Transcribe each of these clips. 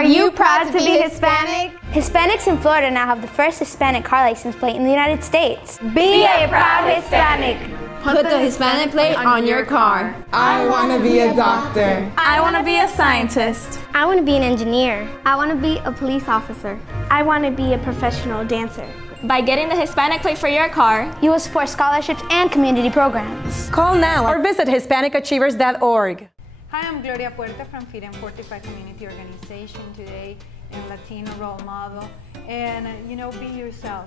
Are you proud to be Hispanic? Hispanics in Florida now have the first Hispanic car license plate in the United States. Be a proud Hispanic. Put the Hispanic plate on your car. I want to be a doctor. I want to be a scientist. I want to be an engineer. I want to be a police officer. I want to be a professional dancer. By getting the Hispanic plate for your car, you will support scholarships and community programs. Call now or visit HispanicAchievers.org. Hi, I'm Gloria Puerta from Feed and Fortify Community Organization, today in Latino Role Model. And be yourself.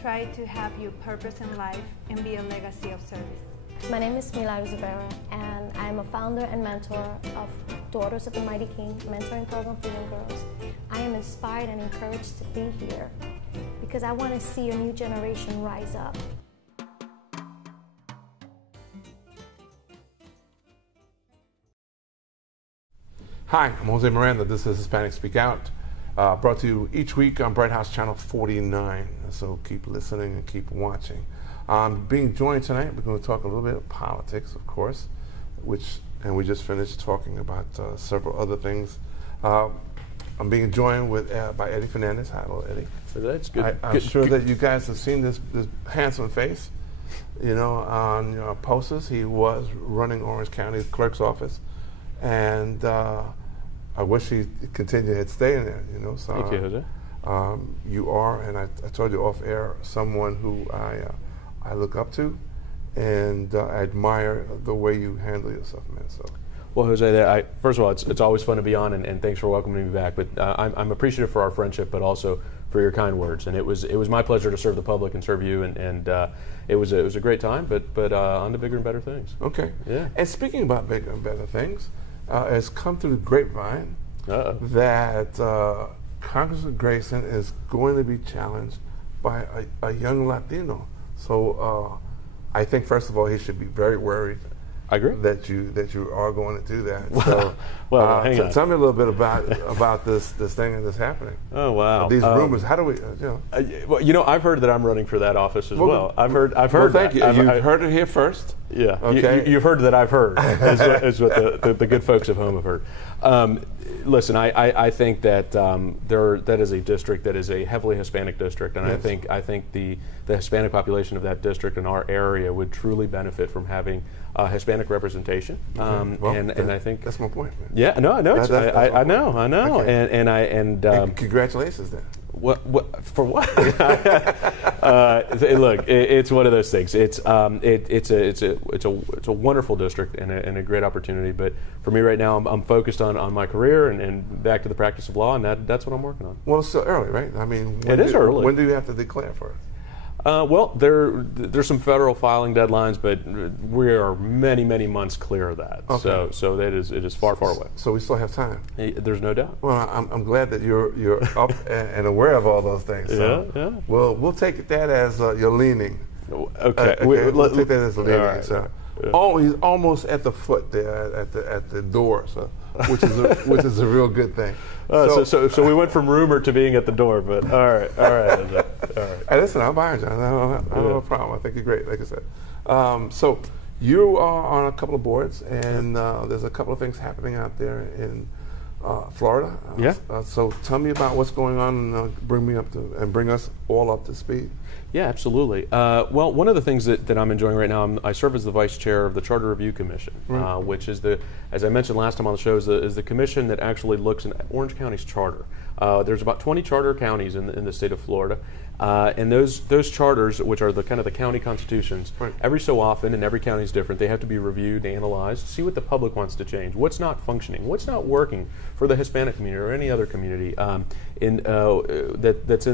Try to have your purpose in life and be a legacy of service. My name is Milagros Rivera, and I'm a founder and mentor of Daughters of the Mighty King mentoring program for young girls. I am inspired and encouraged to be here because I want to see a new generation rise up. Hi, I'm Jose Miranda. This is Hispanic Speak Out, brought to you each week on Bright House Channel 49. So keep listening and keep watching. Being joined tonight, we're going to talk a little bit of politics, of course, and we just finished talking about several other things. I'm being joined by Eddie Fernandez. Hello, Eddie. That's good. I'm sure that you guys have seen this handsome face, on your posters. He was running Orange County Clerk's office, and I wish he continued to stay in there. So thank you, Jose. You are, and I told you off air, someone who I look up to, and I admire the way you handle yourself, man. So. Well, Jose, first of all, it's always fun to be on, and thanks for welcoming me back. But I'm appreciative for our friendship, but also for your kind words. And it was my pleasure to serve the public and serve you, and it was a great time. But on to bigger and better things. Okay. Yeah. And speaking about bigger and better things, it's come through the grapevine that Congressman Grayson is going to be challenged by a young Latino. So I think, first of all, he should be very worried. I agree that you are going to do that. Well, hang on. Tell me a little bit about this thing that's happening. Oh wow! These rumors. How do we? Well, I've heard that I'm running for that office as well. I've heard. Well, thank you. You've heard it here first. Yeah. Okay. You've heard that I've heard. is what the good folks at home have heard. Listen, I think that that is a district that is a heavily Hispanic district, and yes. I think the Hispanic population of that district in our area would truly benefit from having Hispanic representation. And I think that's my point, man. Yeah, no, I know. I know. Okay. And congratulations, then. What for what? Look, it's one of those things. It's a wonderful district and a great opportunity. But for me right now, I'm focused on my career and back to the practice of law, and that's what I'm working on. Well, it's still early, right? I mean, it is early. When do you have to declare for it? Well, there's some federal filing deadlines, but we are many months clear of that. Okay. So it is far away. So we still have time. There's no doubt. Well, I'm glad that you're up and aware of all those things. So yeah. Well, we'll take that as you're leaning. Okay. We'll take that as a leaning. Right, so. Yeah. Oh, he's almost at the foot there at the door, so which is a real good thing. So we went from rumor to being at the door, but all right. Hey, listen, I'm behind you. I don't have a problem. I think you're great, like I said. So you are on a couple of boards, and there's a couple of things happening out there in Florida. Yeah. So tell me about what's going on, and bring us all up to speed. Yeah, absolutely. Well, one of the things that I'm enjoying right now, I serve as the vice chair of the Charter Review Commission, which is as I mentioned last time on the show, is the commission that actually looks at Orange County's charter. There's about 20 charter counties in the state of Florida. And those charters, which are the kind of the county constitutions, every so often, and every county is different, they have to be reviewed, analyzed, see what the public wants to change, what's not functioning, what's not working for the Hispanic community or any other community that's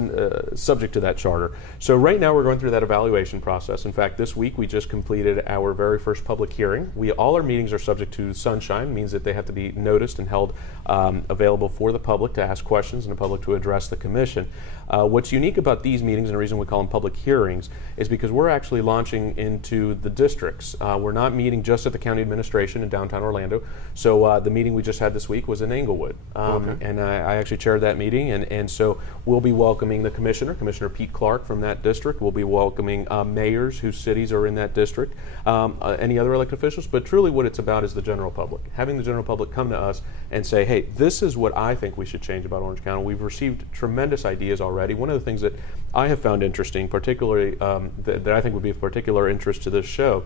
subject to that charter. So right now we're going through that evaluation process. In fact, this week we just completed our very first public hearing. All our meetings are subject to sunshine, means that they have to be noticed and held available for the public to ask questions and the public to address the commission. What's unique about these these meetings, and the reason we call them public hearings, is because we're actually launching into the districts. We're not meeting just at the county administration in downtown Orlando. So the meeting we just had this week was in Englewood. And I actually chaired that meeting, and so we'll be welcoming the Commissioner Pete Clark from that district. We'll be welcoming mayors whose cities are in that district, any other elected officials, but truly what it's about is the general public. Having the general public come to us and say, hey, this is what I think we should change about Orange County. We've received tremendous ideas already. One of the things that I have found interesting, particularly that I think would be of particular interest to this show,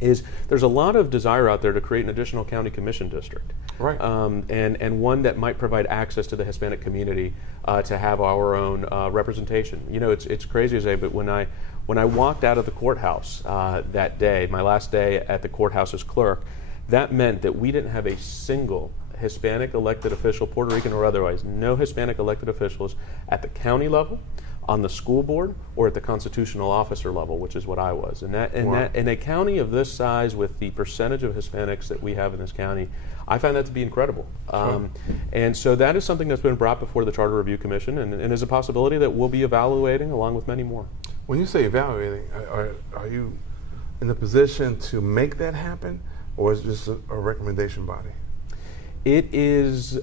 is there's a lot of desire out there to create an additional county commission district. Right. And one that might provide access to the Hispanic community to have our own representation. You know, it's crazy to say, but when I walked out of the courthouse that day, my last day at the courthouse as clerk, that meant that we didn't have a single Hispanic elected official, Puerto Rican or otherwise, no Hispanic elected officials at the county level, on the school board, or at the constitutional officer level, which is what I was. And that in a county of this size, with the percentage of Hispanics that we have in this county, I find that to be incredible. And so that is something that's been brought before the Charter Review Commission, and is a possibility that we'll be evaluating along with many more. When you say evaluating, are you in a position to make that happen, or is it just a recommendation body? It is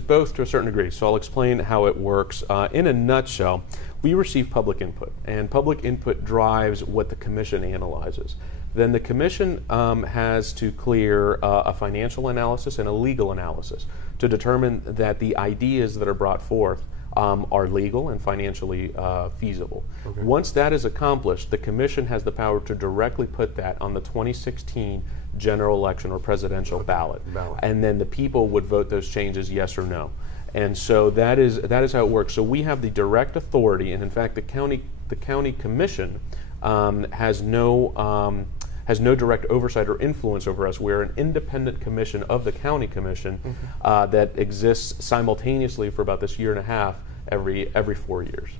both to a certain degree. So I'll explain how it works. In a nutshell, we receive public input, and public input drives what the commission analyzes. Then the commission has to clear a financial analysis and a legal analysis to determine that the ideas that are brought forth are legal and financially feasible. Okay. Once that is accomplished, the commission has the power to directly put that on the 2016 general election or presidential ballot. And then the people would vote those changes yes or no. And so that is how it works. So we have the direct authority, and in fact the county commission has no direct oversight or influence over us. We're an independent commission of the county commission that exists simultaneously for about this year and a half every 4 years.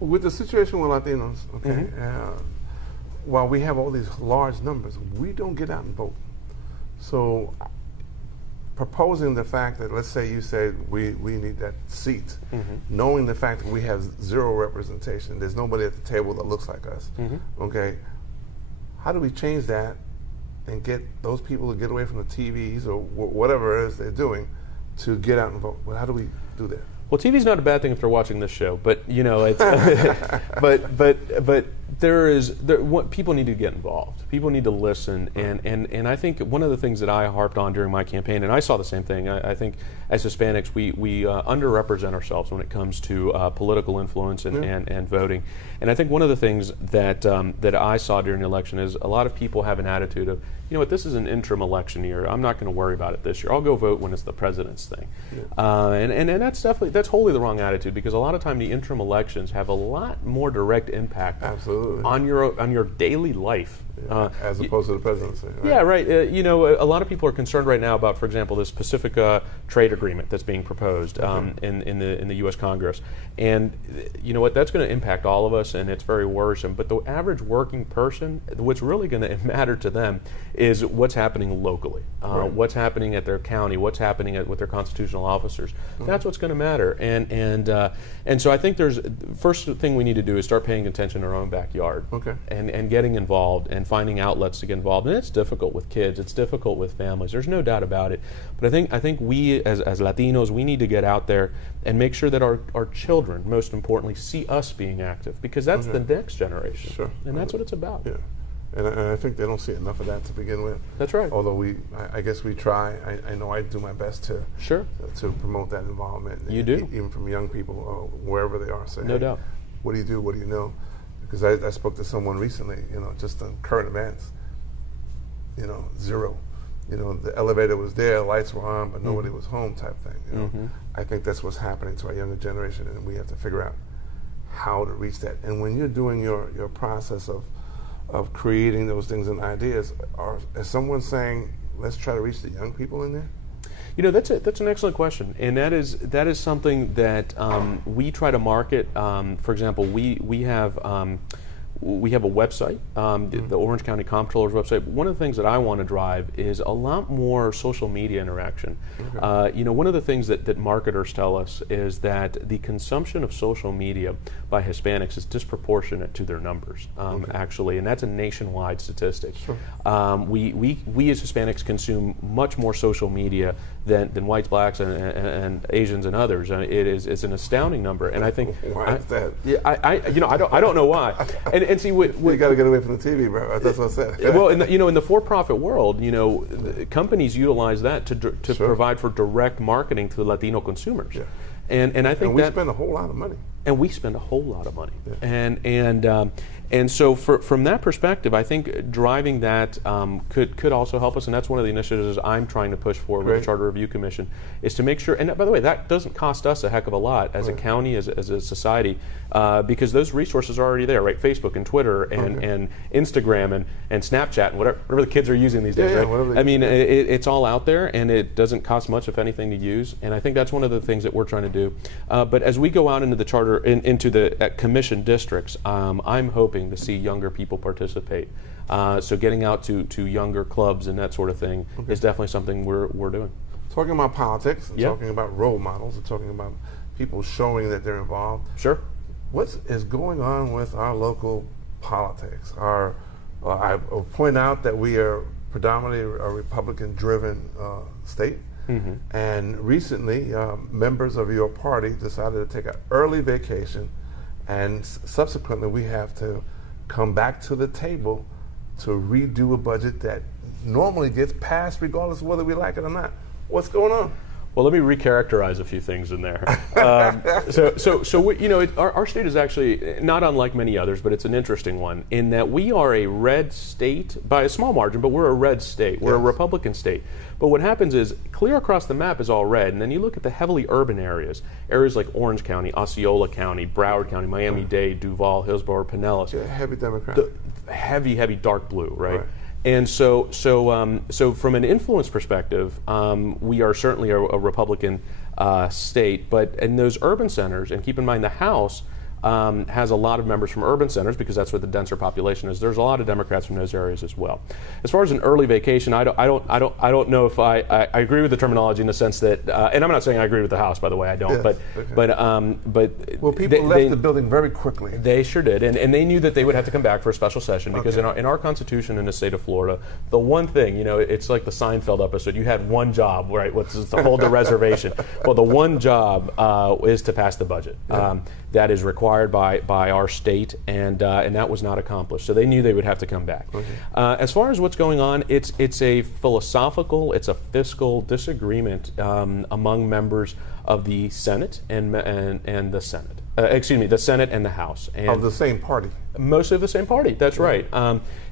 With the situation with Latinos, okay, while we have all these large numbers, we don't get out and vote. So proposing the fact that, let's say you said we need that seat, knowing the fact that we have zero representation, there's nobody at the table that looks like us, okay, how do we change that and get those people to get away from the TVs or whatever it is they're doing to get out and vote? Well, how do we do that? Well, TV's not a bad thing if they're watching this show, but you know, it's but people need to get involved. People need to listen, and I think one of the things that I harped on during my campaign, and I saw the same thing. I think as Hispanics, we underrepresent ourselves when it comes to political influence and voting. And I think one of the things that I saw during the election is a lot of people have an attitude of, you know what, this is an interim election year. I'm not going to worry about it this year. I'll go vote when it's the president's thing. And that's wholly the wrong attitude, because a lot of time the interim elections have a lot more direct impact on your daily life. As opposed to the presidency. Right? Yeah, right. You know, a lot of people are concerned right now about, for example, this Pacific trade agreement that's being proposed in the U.S. Congress. And you know what, that's going to impact all of us, and it's very worrisome. But the average working person, what's really going to matter to them is what's happening locally, what's happening at their county, what's happening with their constitutional officers. That's what's going to matter. And so I think first thing we need to do is start paying attention in our own backyard, and getting involved and finding outlets to get involved. And it's difficult with kids, it's difficult with families, there's no doubt about it. But I think we as Latinos, we need to get out there and make sure that our children, most importantly, see us being active, because that's the next generation. And that's what it's about. Yeah. And I think they don't see enough of that to begin with. That's right. Although I guess we try. I know I do my best to promote that involvement. You do, even from young people, wherever they are. Say, no doubt. What do you do? What do you know? Because I spoke to someone recently, you know, just on current events. You know, zero. You know, the elevator was there, lights were on, but nobody was home, type thing. You know, I think that's what's happening to our younger generation, and we have to figure out how to reach that. And when you're doing your process of creating those things and ideas, is someone saying, let's try to reach the young people in there? You know, that's an excellent question, and that is something that we try to market. For example, we have we have a website, the Orange County Comptroller's website. One of the things that I want to drive is a lot more social media interaction. You know, one of the things that marketers tell us is that the consumption of social media by Hispanics is disproportionate to their numbers, actually, and that's a nationwide statistic. Sure. We as Hispanics consume much more social media than whites, blacks, and Asians and others. It's an astounding number, and I think why is that? Yeah, I don't know why. And see, you got to get away from the TV, bro. That's what I said. Well, in the for-profit world, companies utilize that to provide for direct marketing to Latino consumers. Yeah. And I think we spend a whole lot of money. And we spend a whole lot of money. Yeah. And so from that perspective, I think driving that could also help us, and that's one of the initiatives I'm trying to push for with the Charter Review Commission, is to make sure, and by the way, that doesn't cost us a heck of a lot as a county, as a society, because those resources are already there, right? Facebook and Twitter and Instagram and Snapchat and whatever the kids are using these days, right? I mean, it's all out there, and it doesn't cost much, if anything, to use, and I think that's one of the things that we're trying to do. But as we go out into the charter, into the commission districts, I'm hoping to see younger people participate. So getting out to younger clubs and that sort of thing is definitely something we're doing. Talking about politics, and talking about role models, and talking about people showing that they're involved. Sure. What is going on with our local politics? I will point out that we are predominantly a Republican-driven state. And recently, members of your party decided to take an early vacation, and subsequently we have to come back to the table to redo a budget that normally gets passed regardless of whether we like it or not. What's going on? Well, let me recharacterize a few things in there. Our state is actually not unlike many others, but it's an interesting one in that we are a red state by a small margin, but we're a red state. We're a Republican state. But what happens is clear across the map is all red, and then you look at the heavily urban areas like Orange County, Osceola County, Broward County, Miami-Dade, Duval, Hillsborough, Pinellas. Yeah, heavy Democratic. Heavy dark blue, right? And so from an influence perspective, we are certainly a Republican state, but in those urban centers, and keep in mind the House has a lot of members from urban centers because that's where the denser population is. There's a lot of Democrats from those areas as well. As far as an early vacation, I don't know if I agree with the terminology in the sense that, and I'm not saying I agree with the House, by the way, I don't. Yes, but people left the building very quickly. They sure did, and they knew that they would have to come back for a special session because in our Constitution in the state of Florida, the one thing, it's like the Seinfeld episode. You had one job, right? Which is to hold the reservation. Well, the one job is to pass the budget. That is required by our state, and that was not accomplished. So they knew they would have to come back. As far as what's going on, it's a philosophical, it's a fiscal disagreement among members of the Senate and the Senate. The Senate and the House. And of the same party. Mostly of the same party. That's right.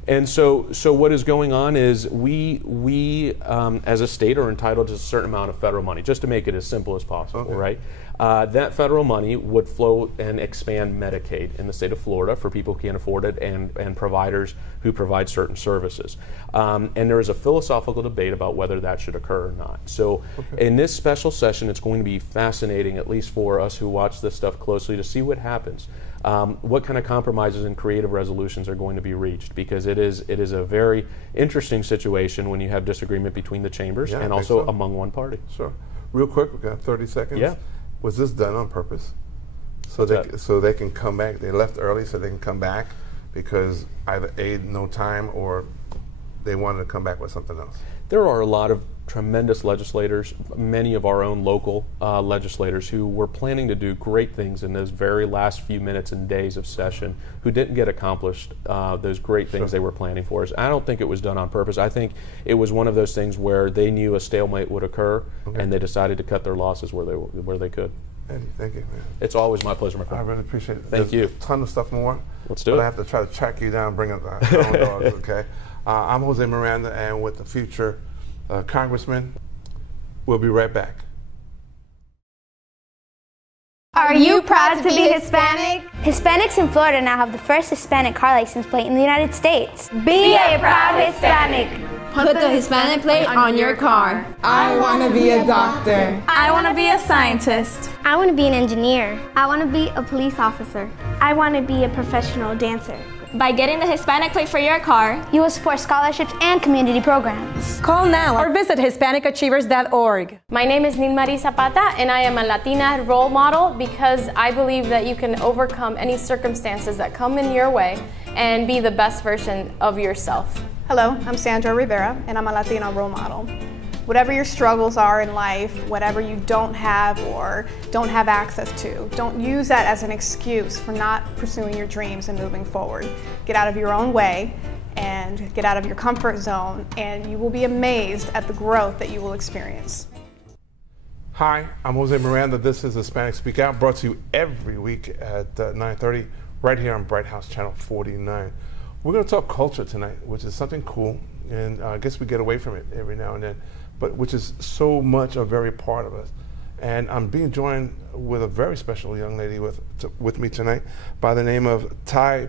And so what is going on is we as a state are entitled to a certain amount of federal money, just to make it as simple as possible, right? That federal money would flow and expand Medicaid in the state of Florida for people who can't afford it and providers who provide certain services. And there is a philosophical debate about whether that should occur or not. So in this special session, it's going to be fascinating, at least for us who watch this stuff closely, to see what happens. What kind of compromises and creative resolutions are going to be reached, because it is a very interesting situation when you have disagreement between the chambers and also among one party. Sure. Real quick, we've got 30 seconds. Yeah. Was this done on purpose? So they can come back. They left early so they can come back because either A, no time, or they wanted to come back with something else. There are a lot of tremendous legislators, many of our own local legislators who were planning to do great things in those very last few minutes and days of session who didn't get accomplished those great things they were planning for us. I don't think it was done on purpose. I think it was one of those things where they knew a stalemate would occur and they decided to cut their losses where they could. Eddie, thank you, man. It's always my pleasure, my friend. I really appreciate it. Thank you. A ton of stuff more. Let's do it. I have to try to track you down and bring up our own dogs, okay? I'm Jose Miranda, and with the future Congressman, we'll be right back. Are you proud to be Hispanic? Hispanics in Florida now have the first Hispanic car license plate in the United States. Be a proud Hispanic. Put the Hispanic plate on your car. I want to be a doctor. I want to be a scientist. I want to be an engineer. I want to be a police officer. I want to be a professional dancer. By getting the Hispanic plate for your car, you will support scholarships and community programs. Call now or visit HispanicAchievers.org. My name is Nilmarie Zapata, and I am a Latina role model because I believe that you can overcome any circumstances that come in your way and be the best version of yourself. Hello, I'm Sandra Rivera, and I'm a Latina role model. Whatever your struggles are in life, whatever you don't have or don't have access to, don't use that as an excuse for not pursuing your dreams and moving forward. Get out of your own way and get out of your comfort zone, and you will be amazed at the growth that you will experience. Hi, I'm Jose Miranda. This is Hispanic Speak Out, brought to you every week at 9:30 right here on Bright House Channel 49. We're going to talk culture tonight, which is something cool, and I guess we get away from it every now and then, but which is so much a very part of us. And I'm being joined with a very special young lady with me tonight by the name of Pelli,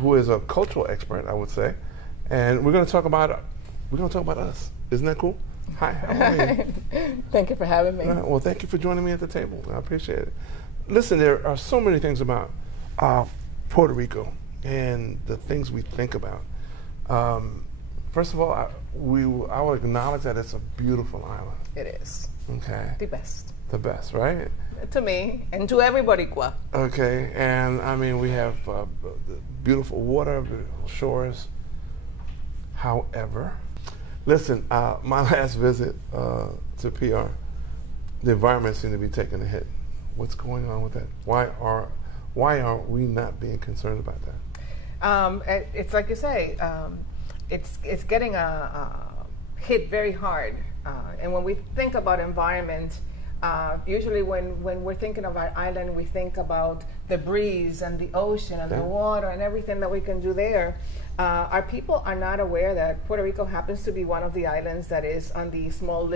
who is a cultural expert, I would say. And we're going to talk about us. Isn't that cool? Hi, how are you? Thank you for having me. Well, thank you for joining me at the table. I appreciate it. Listen, there are so many things about Puerto Rico and the things we think about. First of all, I will acknowledge that it's a beautiful island. It is. Okay. The best. The best, right? To me, and to every Boricua. Okay, and I mean, we have beautiful water, beautiful shores. However, listen, my last visit to PR, the environment seemed to be taking a hit. What's going on with that? Why are we not being concerned about that? It's like you say, it's getting hit very hard. And when we think about environment, usually when we're thinking of our island, we think about the breeze and the ocean and the water and everything that we can do there. Our people are not aware that Puerto Rico happens to be one of the islands that is on the small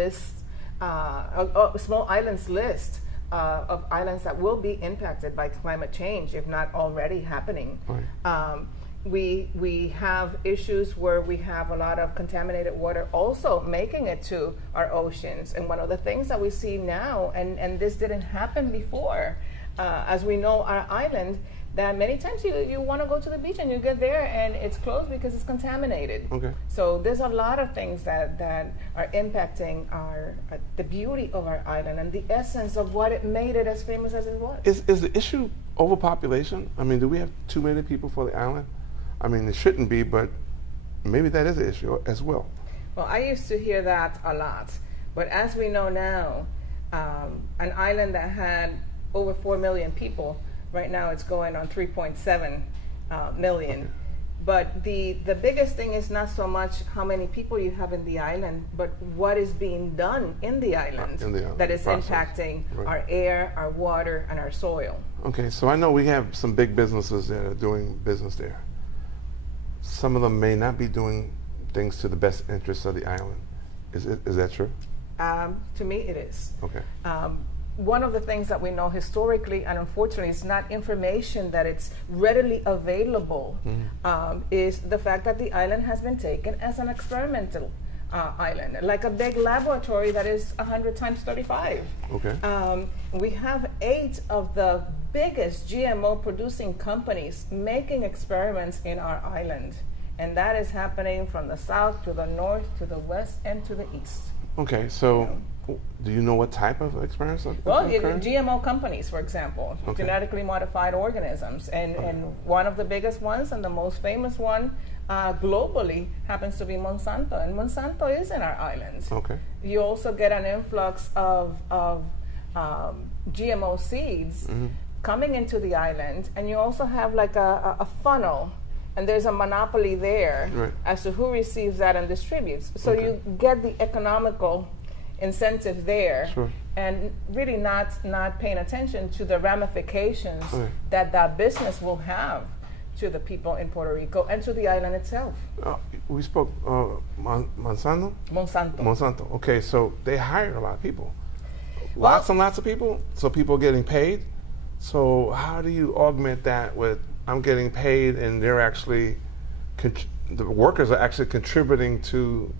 islands list of islands that will be impacted by climate change, if not already happening. Right. We have issues where we have a lot of contaminated water also making it to our oceans. And one of the things that we see now, and this didn't happen before, as we know our island, that many times you want to go to the beach and you get there and it's closed because it's contaminated. Okay. So there's a lot of things that are impacting the beauty of our island and the essence of what it made it as famous as it was. Is the issue overpopulation? I mean, do we have too many people for the island? I mean, it shouldn't be, but maybe that is an issue as well. Well, I used to hear that a lot. But as we know now, an island that had over 4 million people, right now it's going on 3.7 million. Okay. But the biggest thing is not so much how many people you have in the island, but what is being done in the island that is impacting our air, our water, and our soil. Okay, so I know we have some big businesses that are doing business there. Some of them may not be doing things to the best interests of the island. Is that true? To me, it is. Okay. One of the things that we know historically, and unfortunately it's not information that it's readily available, is the fact that the island has been taken as an experimental island, like a big laboratory that is 100 times 35. Okay. We have 8 of the biggest GMO producing companies making experiments in our island, and that is happening from the south to the north to the west and to the east. Okay, so do you know what type of experiments? Well, GMO companies, for example, genetically modified organisms, and one of the biggest ones and the most famous one globally happens to be Monsanto, and Monsanto is in our islands. Okay. You also get an influx of GMO seeds coming into the island, and you also have like a funnel, and there's a monopoly there as to who receives that and distributes. So you get the economical incentive there, and really not paying attention to the ramifications that business will have to the people in Puerto Rico and to the island itself. We spoke Monsanto? Monsanto. Okay, so they hired a lot of people. Lots and lots of people, so people are getting paid. So how do you augment that with I'm getting paid and they're actually, the workers are actually contributing to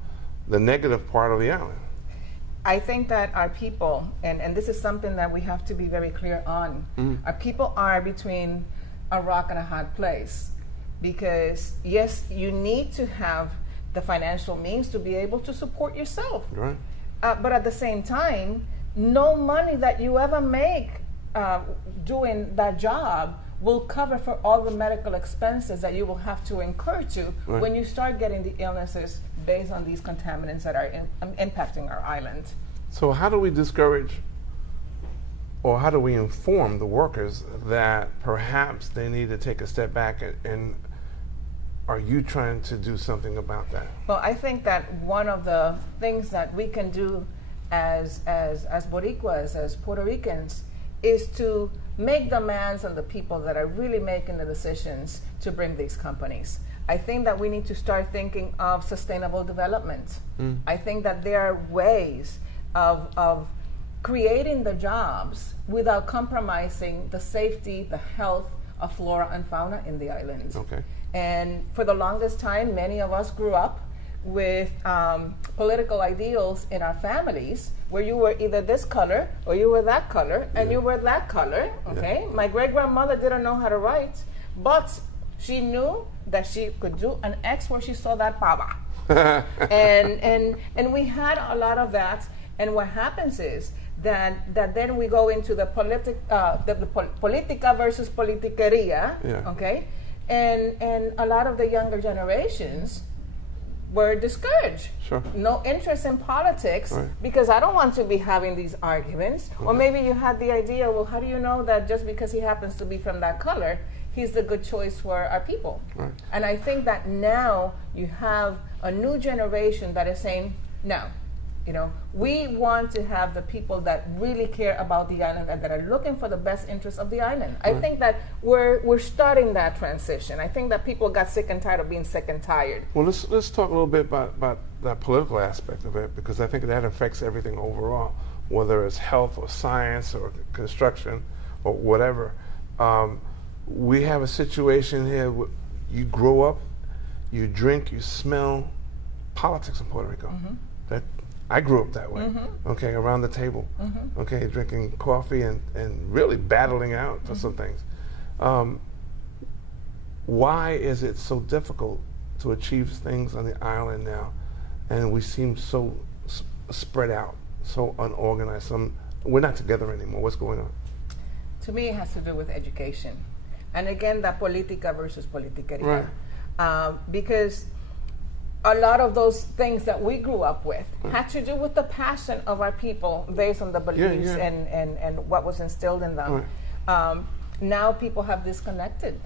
the negative part of the island? I think that our people, and this is something that we have to be very clear on, our people are between a rock and a hard place, because yes, you need to have the financial means to be able to support yourself. Right. But at the same time, no money that you ever make doing that job will cover for all the medical expenses that you will have to incur to when you start getting the illnesses based on these contaminants that are impacting our island. So how do we discourage, or how do we inform the workers that perhaps they need to take a step back, and are you trying to do something about that? Well, I think that one of the things that we can do as Boricuas, as Puerto Ricans, is to make demands on the people that are really making the decisions to bring these companies. I think that we need to start thinking of sustainable development. I think that there are ways of creating the jobs without compromising the safety, the health of flora and fauna in the island. Okay. And for the longest time, many of us grew up with political ideals in our families where you were either this color or you were that color, and you were that color, okay? My great-grandmother didn't know how to write, but she knew that she could do an X where she saw that baba. and we had a lot of that, and what happens is that then we go into the politica versus politiqueria, okay? And a lot of the younger generations were discouraged. Sure. No interest in politics, because I don't want to be having these arguments. Or maybe you had the idea, well, how do you know that just because he happens to be from that color, he's the good choice for our people? And I think that now you have a new generation that is saying, no, you know, we want to have the people that really care about the island and that are looking for the best interests of the island. I think that we're starting that transition. I think that people got sick and tired of being sick and tired. Well, let's talk a little bit about that political aspect of it, because I think that affects everything overall, whether it's health or science or construction or whatever. We have a situation here where you grow up, you drink, you smell politics in Puerto Rico. That I grew up that way, okay, around the table, okay, drinking coffee and really battling out for some things. Why is it so difficult to achieve things on the island now, and we seem so spread out, so unorganized? We're not together anymore. What's going on? To me, it has to do with education. And again, that politica versus politiqueria. Because a lot of those things that we grew up with had to do with the passion of our people based on the beliefs and what was instilled in them. Now people have disconnected.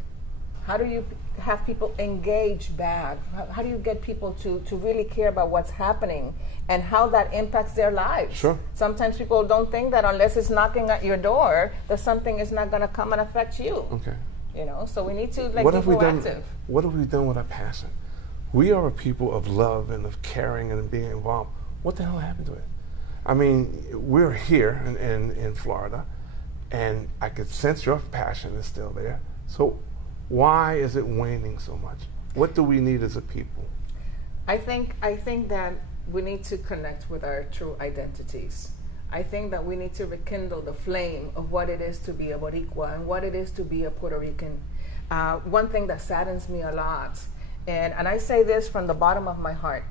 How do you have people engage back? How do you get people to really care about what's happening and how that impacts their lives? Sure. Sometimes people don't think that unless it's knocking at your door, that something is not going to come and affect you. Okay. You know, so we need to be proactive. What have we done with our passion? We are a people of love and of caring and being involved. What the hell happened to it? I mean, we're here in Florida, and I could sense your passion is still there. So why is it waning so much? What do we need as a people? I think that we need to connect with our true identities. I think that we need to rekindle the flame of what it is to be a Boricua and what it is to be a Puerto Rican. One thing that saddens me a lot, and I say this from the bottom of my heart,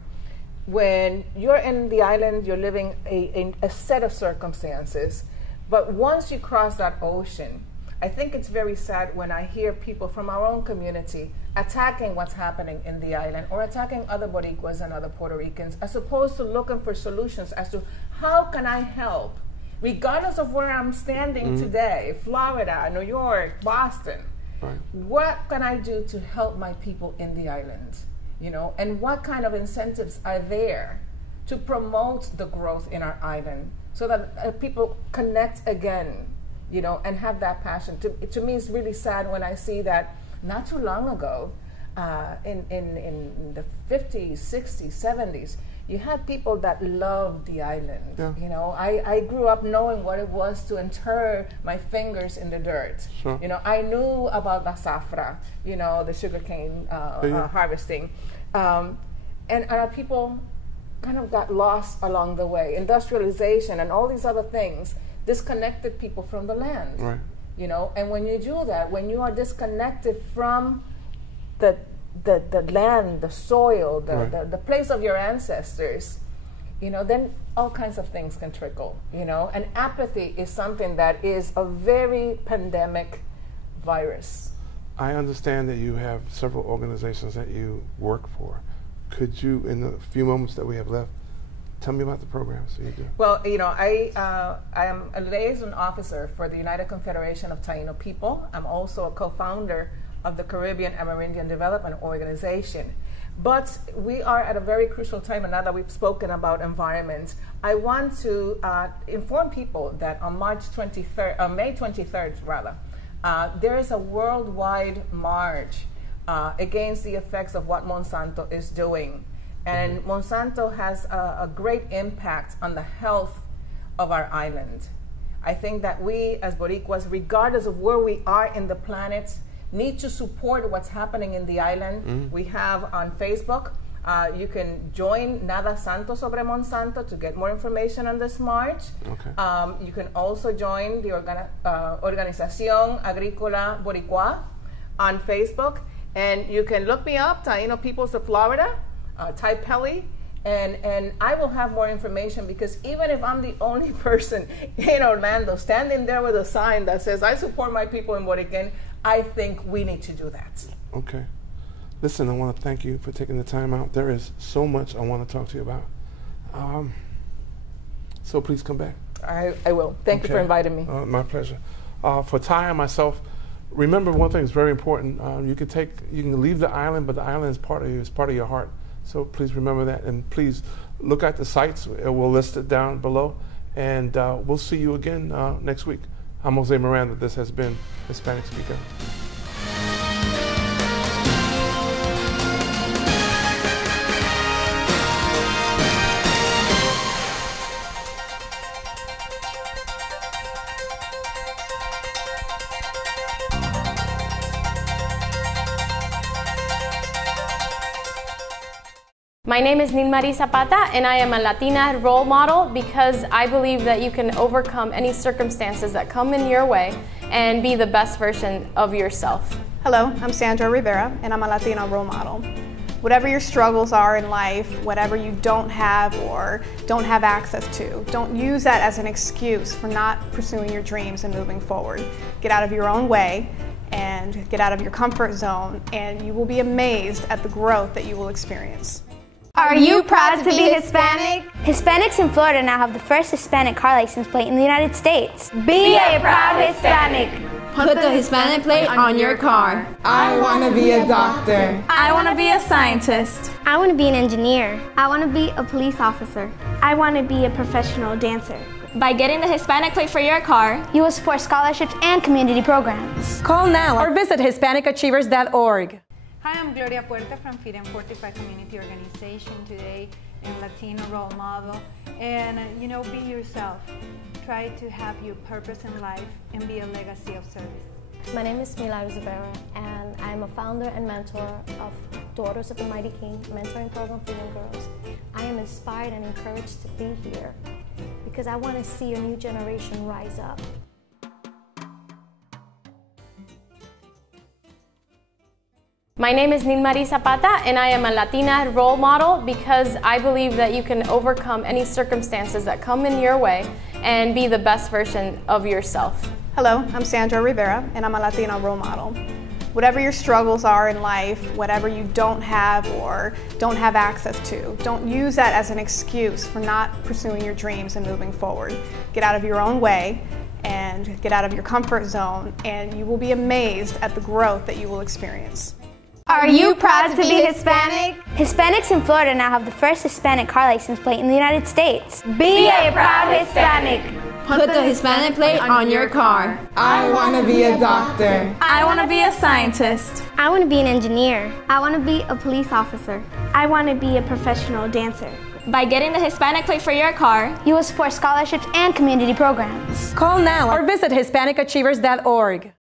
when you're in the island, you're living a set of circumstances, but once you cross that ocean, I think it's very sad when I hear people from our own community attacking what's happening in the island or attacking other Boricuas and other Puerto Ricans, as opposed to looking for solutions as to how can I help, regardless of where I'm standing today, Florida, New York, Boston. What can I do to help my people in the island? You know, and what kind of incentives are there to promote the growth in our island so that people connect again, you know, and have that passion. To me, it's really sad when I see that not too long ago, in the 50s, 60s, 70s, you had people that loved the island. Yeah. You know, I grew up knowing what it was to inter my fingers in the dirt. Sure. You know, I knew about la zafra, you know, the sugarcane harvesting. And our people kind of got lost along the way. Industrialization and all these other things disconnected people from the land. Right. you know. And when you do that, when you are disconnected from the land, the soil, the place of your ancestors, you know, then all kinds of things can trickle, you know. And apathy is something that is a very pandemic virus. I understand that you have several organizations that you work for. Could you, in the few moments that we have left, tell me about the programs that you do? Well, you know, I am a liaison officer for the United Confederation of Taino People. I'm also a co-founder of the Caribbean Amerindian Development Organization. But we are at a very crucial time, and now that we've spoken about environment, I want to inform people that on May 23rd, there is a worldwide march against the effects of what Monsanto is doing. And Monsanto has a great impact on the health of our island. I think that we as Boricuas, regardless of where we are in the planet, need to support what's happening in the island. We have on Facebook, you can join Nada Santo sobre Monsanto to get more information on this march. You can also join the Organización Agrícola Boricua on Facebook. And you can look me up, Taino Peoples of Florida, type Pelli, and I will have more information, because even if I'm the only person in Orlando standing there with a sign that says, I support my people in Borican, I think we need to do that. Okay. Listen, I want to thank you for taking the time out. There is so much I want to talk to you about. So please come back. I will. Thank you for inviting me. My pleasure. For Ty and myself, remember one thing is very important. You can leave the island, but the island is part of you. It's part of your heart. So please remember that, and please look at the sites. We'll list it down below, and we'll see you again next week. I'm Jose Miranda. This has been Hispanic Speak Out. My name is Nilmarie Zapata, and I am a Latina role model because I believe that you can overcome any circumstances that come in your way and be the best version of yourself. Hello, I'm Sandra Rivera, and I'm a Latina role model. Whatever your struggles are in life, whatever you don't have or don't have access to, don't use that as an excuse for not pursuing your dreams and moving forward. Get out of your own way and get out of your comfort zone, and you will be amazed at the growth that you will experience. Are you proud to be Hispanic? Hispanics in Florida now have the first Hispanic car license plate in the United States. Be a proud Hispanic. Put the Hispanic plate on your car. I want to be a doctor. I want to be a scientist. I want to be an engineer. I want to be a police officer. I want to be a professional dancer. By getting the Hispanic plate for your car, you will support scholarships and community programs. Call now or visit HispanicAchievers.org. Hi, I'm Gloria Puerta from Feed and Fortify Community Organization, today in Latino role model. And you know, be yourself. Try to have your purpose in life and be a legacy of service. My name is Milagros Rivera, and I'm a founder and mentor of Daughters of the Mighty King mentoring program for young girls. I am inspired and encouraged to be here because I want to see a new generation rise up. My name is Nilmarie Zapata, and I am a Latina role model because I believe that you can overcome any circumstances that come in your way and be the best version of yourself. Hello, I'm Sandra Rivera, and I'm a Latina role model. Whatever your struggles are in life, whatever you don't have or don't have access to, don't use that as an excuse for not pursuing your dreams and moving forward. Get out of your own way and get out of your comfort zone, and you will be amazed at the growth that you will experience. Are you proud to be Hispanic? Hispanics in Florida now have the first Hispanic car license plate in the United States. Be a proud Hispanic. Put the Hispanic plate on your car. I want to be a doctor. I want to be a scientist. I want to be an engineer. I want to be a police officer. I want to be a professional dancer. By getting the Hispanic plate for your car, you will support scholarships and community programs. Call now or visit HispanicAchievers.org.